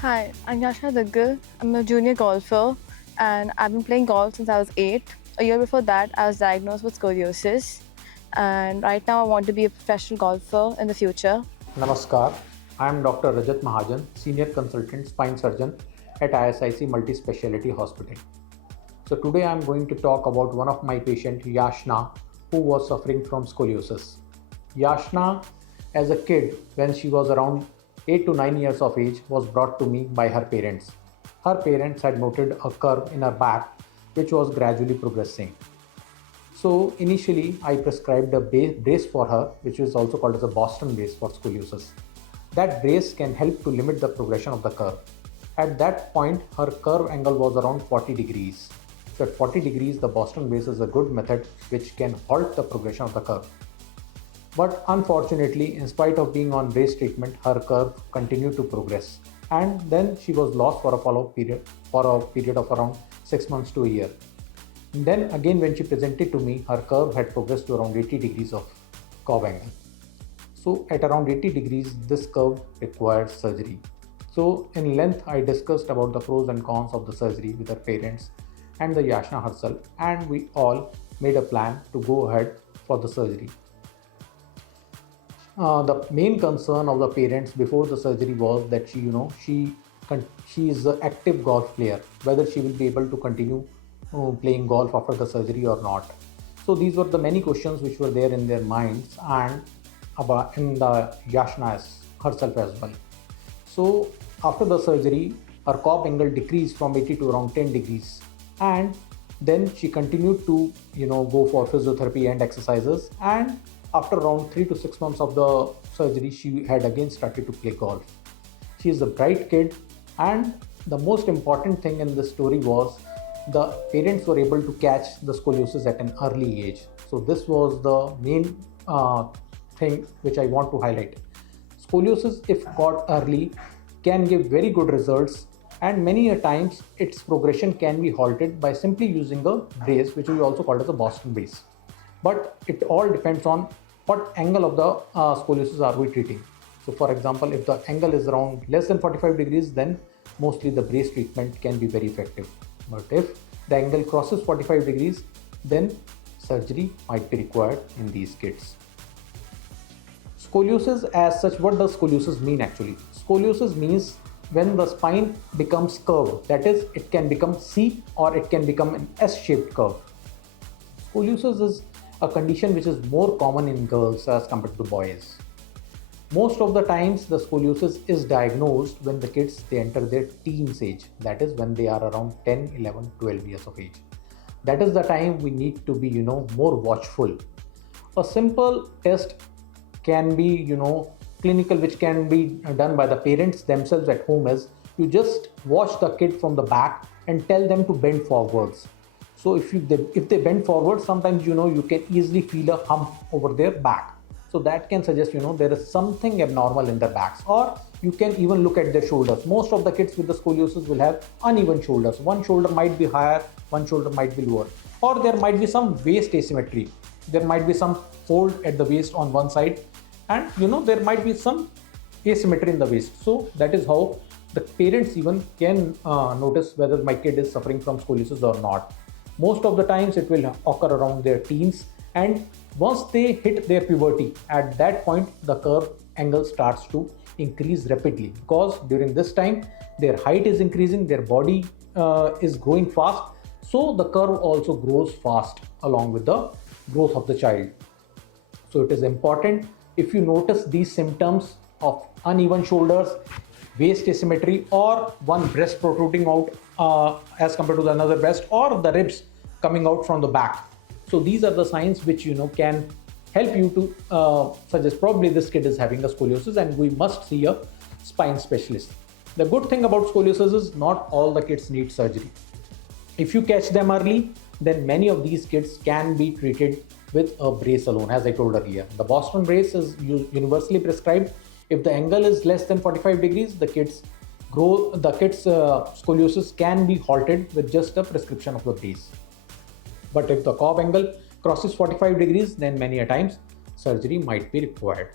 Hi, I'm Yaashna. I'm a junior golfer and I've been playing golf since I was 8. A year before that, I was diagnosed with scoliosis, and right now I want to be a professional golfer in the future. Namaskar, I am Dr. Rajat Mahajan, Senior Consultant Spine Surgeon at ISIC Multispeciality Hospital. So today I am going to talk about one of my patients, Yaashna, who was suffering from scoliosis. Yaashna, as a kid, when she was around 8 to 9 years of age, was brought to me by her parents. Her parents had noted a curve in her back which was gradually progressing. So initially, I prescribed a brace for her, which is also called as a Boston brace for scoliosis. That brace can help to limit the progression of the curve. At that point, her curve angle was around 40 degrees. So at 40 degrees, the Boston brace is a good method which can halt the progression of the curve. But unfortunately, in spite of being on brace treatment, her curve continued to progress. And then she was lost for a follow-up period of around 6 months to a year. Then again, when she presented to me, her curve had progressed to around 80 degrees of curve angle. So at around 80 degrees, this curve required surgery. So in length, I discussed about the pros and cons of the surgery with her parents and the Yaashna herself, and we all made a plan to go ahead for the surgery. The main concern of the parents before the surgery was that she is an active golf player, whether she will be able to continue playing golf after the surgery or not. So these were the many questions which were there in their minds and about in the Yaashna herself as well. So after the surgery, her curve angle decreased from 80 to around 10 degrees, and then she continued to go for physiotherapy and exercises. And after around 3 to 6 months of the surgery, she had again started to play golf. She is a bright kid, and the most important thing in this story was the parents were able to catch the scoliosis at an early age. So this was the main thing which I want to highlight. Scoliosis, if caught early, can give very good results, and many a times its progression can be halted by simply using a brace, which we also called as a Boston brace. But it all depends on what angle of the scoliosis are we treating. So for example, if the angle is around less than 45 degrees, then mostly the brace treatment can be very effective. But if the angle crosses 45 degrees, then surgery might be required in these kids. Scoliosis as such, what does scoliosis mean actually? Scoliosis means when the spine becomes curved, that is, it can become C or it can become an S-shaped curve. Scoliosis is a condition which is more common in girls as compared to boys. Most of the times the scoliosis is diagnosed when the kids they enter their teens age, that is when they are around 10, 11, 12 years of age. That is the time we need to be more watchful. A simple test can be clinical, which can be done by the parents themselves at home, is you just watch the kid from the back and tell them to bend forwards. So if they bend forward, sometimes you can easily feel a hump over their back. So that can suggest there is something abnormal in their backs. Or you can even look at their shoulders. Most of the kids with the scoliosis will have uneven shoulders. One shoulder might be higher, one shoulder might be lower. Or there might be some waist asymmetry. There might be some fold at the waist on one side, and there might be some asymmetry in the waist. So that is how the parents even can notice whether my kid is suffering from scoliosis or not. Most of the times it will occur around their teens, and once they hit their puberty, at that point the curve angle starts to increase rapidly, because during this time their height is increasing, their body is growing fast, so the curve also grows fast along with the growth of the child. So it is important, if you notice these symptoms of uneven shoulders, waist asymmetry, or one breast protruding out as compared to the another breast, or the ribs coming out from the back. So these are the signs which can help you to suggest probably this kid is having a scoliosis and we must see a spine specialist. The good thing about scoliosis is not all the kids need surgery. If you catch them early, then many of these kids can be treated with a brace alone, as I told earlier. The Boston brace is universally prescribed. If the angle is less than 45 degrees, the kids' scoliosis can be halted with just a prescription of the brace. But if the curve angle crosses 45 degrees, then many a times surgery might be required.